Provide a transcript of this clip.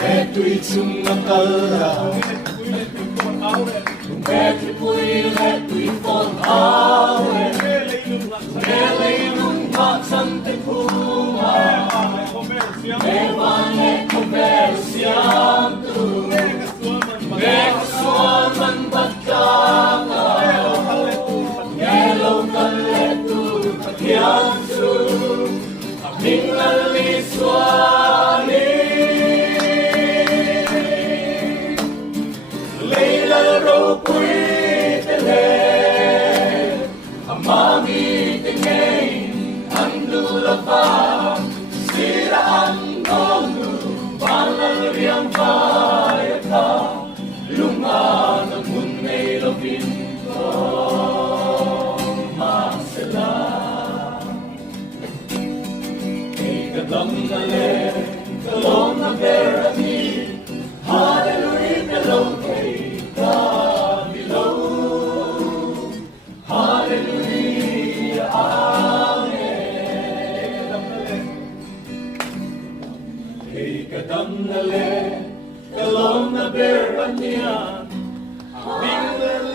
Eto'y sumakala, eto'y forhawe, Melay nung baksang tepuma, Ewan e komersyante, Megasuaman batkaka, Yellow kaletu pagyansu, Aming aliswani, Leila ropuitele, Amami tingin, Andulapa, Siraan nonu, Palalriang bayaka, Lunga ng munay lobinto, Masela. Ikatang nale, kalong na berani, Hallelujah, kalong kay Kabilaw. Hallelujah, Amen. Ikatang nale, kalong na berani, Bingwell